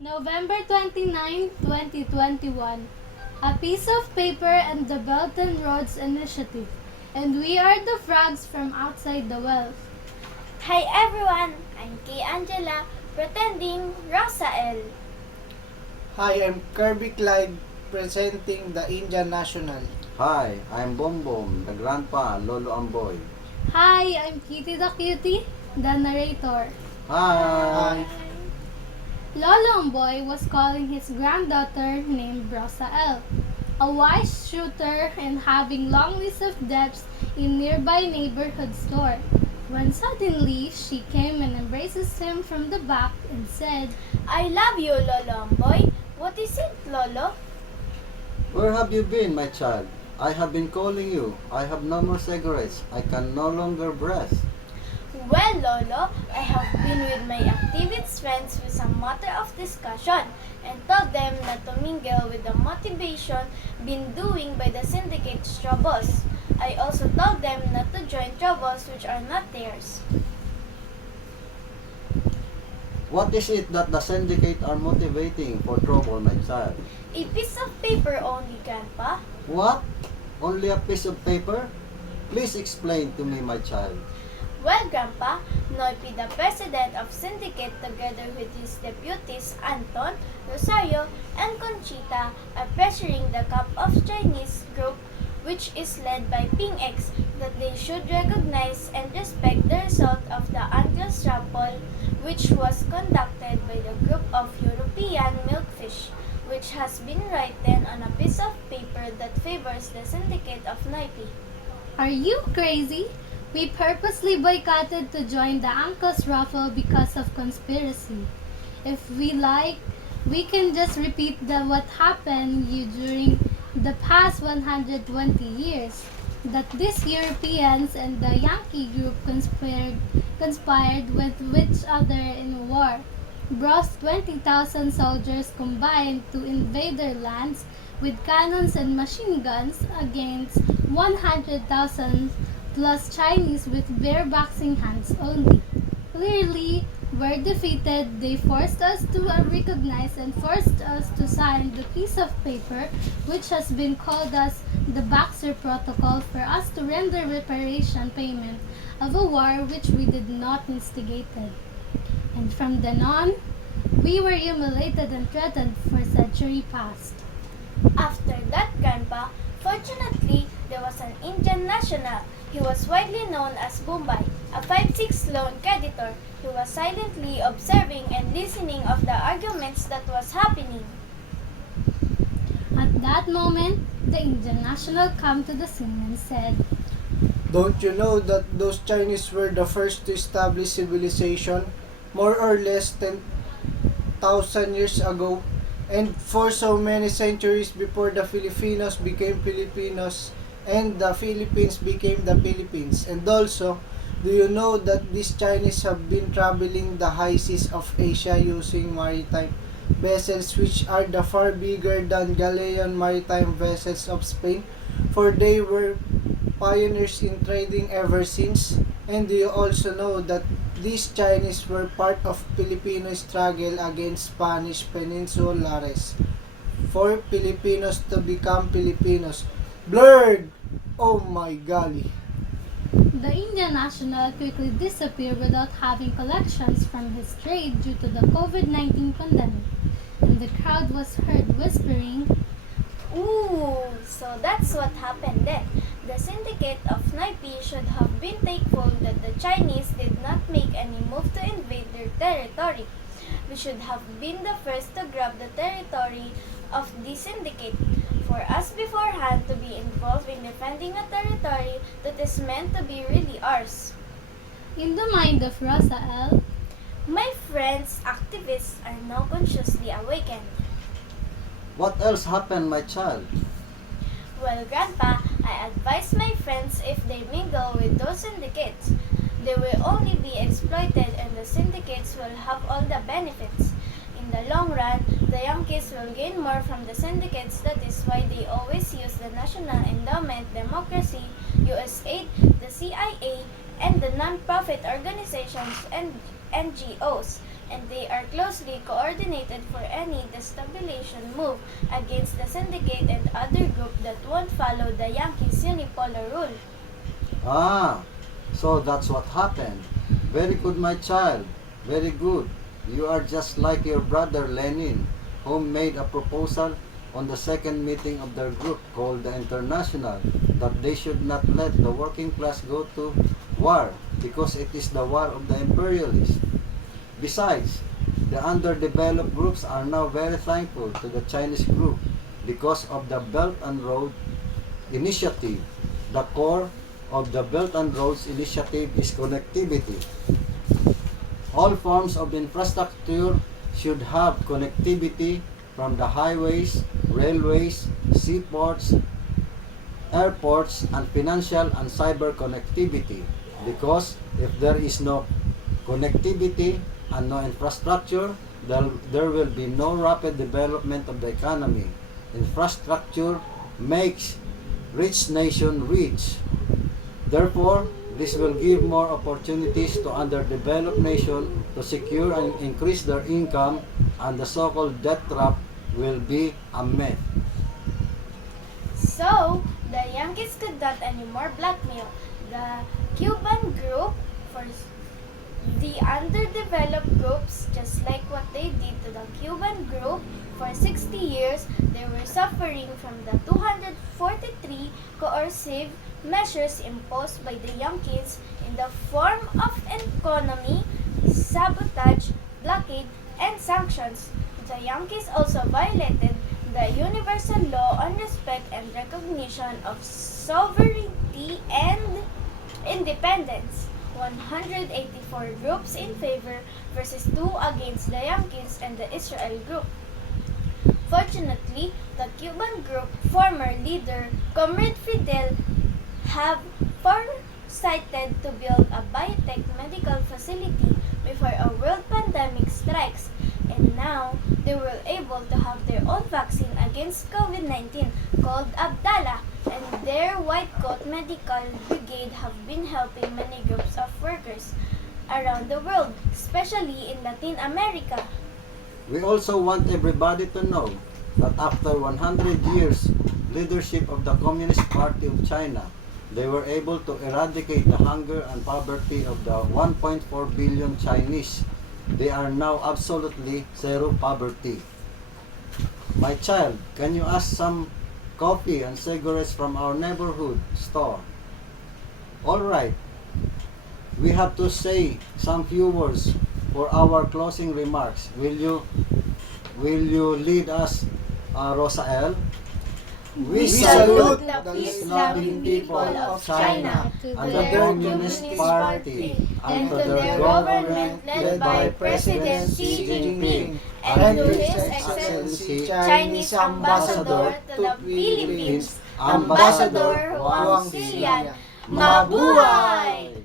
November 29, 2021. A piece of paper and the Belt and Roads Initiative. And we are the frogs from outside the well. Hi everyone, I'm Kay Angela, pretending Rosa L. Hi, I'm Kirby Clyde presenting the Indian National. Hi, I'm Bom Bom, the grandpa, Lolo Amboy. Hi, I'm Kitty the Cutie, the narrator. Hi! Lolo Amboy was calling his granddaughter named Rosa L. A wise shooter and having long list of debts in nearby neighborhood store. When suddenly she came and embraces him from the back and said, I love you, Lolo Amboy. What is it, Lolo? Where have you been, my child? I have been calling you. I have no more cigarettes. I can no longer breathe. Well, Lolo, I have been with my activist friends with some matter of discussion and told them not to mingle with the motivation been doing by the syndicate's troubles. I also told them not to join troubles which are not theirs. What is it that the syndicate are motivating for trouble, my child? A piece of paper only, Grandpa. What? Only a piece of paper? Please explain to me, my child. Well, Grandpa, Noipi, the president of Syndicate, together with his deputies Anton, Rosario, and Conchita, are pressuring the Cup of Chinese group, which is led by Ping X, that they should recognize and respect the result of the Anglos raffle, which was conducted by the group of European milkfish, which has been written on a piece of paper that favors the Syndicate of Noipi. Are you crazy? We purposely boycotted to join the Uncle's Raffle because of conspiracy. If we like, we can just repeat what happened you during the past 120 years. That these Europeans and the Yankee group conspired with each other in war, brought 20,000 soldiers combined to invade their lands with cannons and machine guns against 100,000 plus Chinese with bare boxing hands only. Clearly, were defeated, they forced us to recognize and forced us to sign the piece of paper which has been called as the Boxer Protocol for us to render reparation payment of a war which we did not instigate. And from then on, we were humiliated and threatened for century past. After that, Grandpa, fortunately, there was an Indian national. He was widely known as Bombay, a 5-6 loan creditor. He was silently observing and listening of the arguments that was happening. At that moment, the Indian national came to the scene and said, Don't you know that those Chinese were the first to establish civilization more or less 10,000 years ago? And for so many centuries before the Filipinos became Filipinos and the Philippines became the Philippines. And also, do you know that these Chinese have been traveling the high seas of Asia using maritime vessels which are the far bigger than Galilean maritime vessels of Spain? For they were pioneers in trading ever since. And do you also know that these Chinese were part of Filipino struggle against Spanish peninsulares for Filipinos to become Filipinos? Blurred! Oh my golly! the Indian national quickly disappeared without having collections from his trade due to the COVID-19 pandemic. And the crowd was heard whispering, Ooh, so that's what happened then. The syndicate of Naipi should have been thankful that the Chinese did not make any move to invade their territory. We should have been the first to grab the territory of the syndicate. For us beforehand to be involved in defending a territory that is meant to be really ours. in the mind of Rosa L., My friends, activists, are now consciously awakened. What else happened, my child? Well, Grandpa, I advise my friends if they mingle with those syndicates, they will only be exploited and the syndicates will have all the benefits. In the long run, the Yankees will gain more from the syndicates. That is why they always use the National Endowment, Democracy, USAID, the CIA, and the non-profit organizations and NGOs. and they are closely coordinated for any destabilization move against the syndicate and other group that won't follow the Yankees' unipolar rule. Ah, so that's what happened. Very good, my child. Very good. You are just like your brother Lenin, who made a proposal on the second meeting of their group called the International that they should not let the working class go to war because it is the war of the imperialists. Besides, the underdeveloped groups are now very thankful to the Chinese group because of the Belt and Road Initiative. The core of the Belt and Roads Initiative is connectivity. All forms of infrastructure should have connectivity from the highways, railways, seaports, airports, and financial and cyber connectivity. Because if there is no connectivity and no infrastructure, there will be no rapid development of the economy. Infrastructure makes rich nation rich. Therefore, this will give more opportunities to underdeveloped nations to secure and increase their income, and the so-called debt trap will be a myth. So, the Yankees could not anymore blackmail the Cuban group for the underdeveloped groups, just like what they did to the Cuban group. For 60 years, they were suffering from the 243 coercive measures imposed by the Yankees in the form of economy, sabotage, blockade, and sanctions. The Yankees also violated the universal law on respect and recognition of sovereignty and independence. 184 groups in favor versus 2 against the Yankees and the Israel group. Fortunately, the Cuban group former leader Comrade Fidel have foresighted to build a biotech medical facility before a world pandemic strikes, and now they were able to have their own vaccine against COVID-19 called Abdala, and their White Coat Medical Brigade have been helping many groups of workers around the world, especially in Latin America. We also want everybody to know that after 100 years leadership of the Communist Party of China, they were able to eradicate the hunger and poverty of the 1.4 billion Chinese. They are now absolutely zero poverty. My child, can you ask some coffee and cigarettes from our neighborhood store? All right. We have to say some few words for our closing remarks. Will you lead us, Rosael? We salute the peace-loving people of China and the Communist Party and to their government led by President Xi Jinping and to His Excellency Chinese Ambassador to the Philippines, Ambassador Wang Xilian. Mabuhay!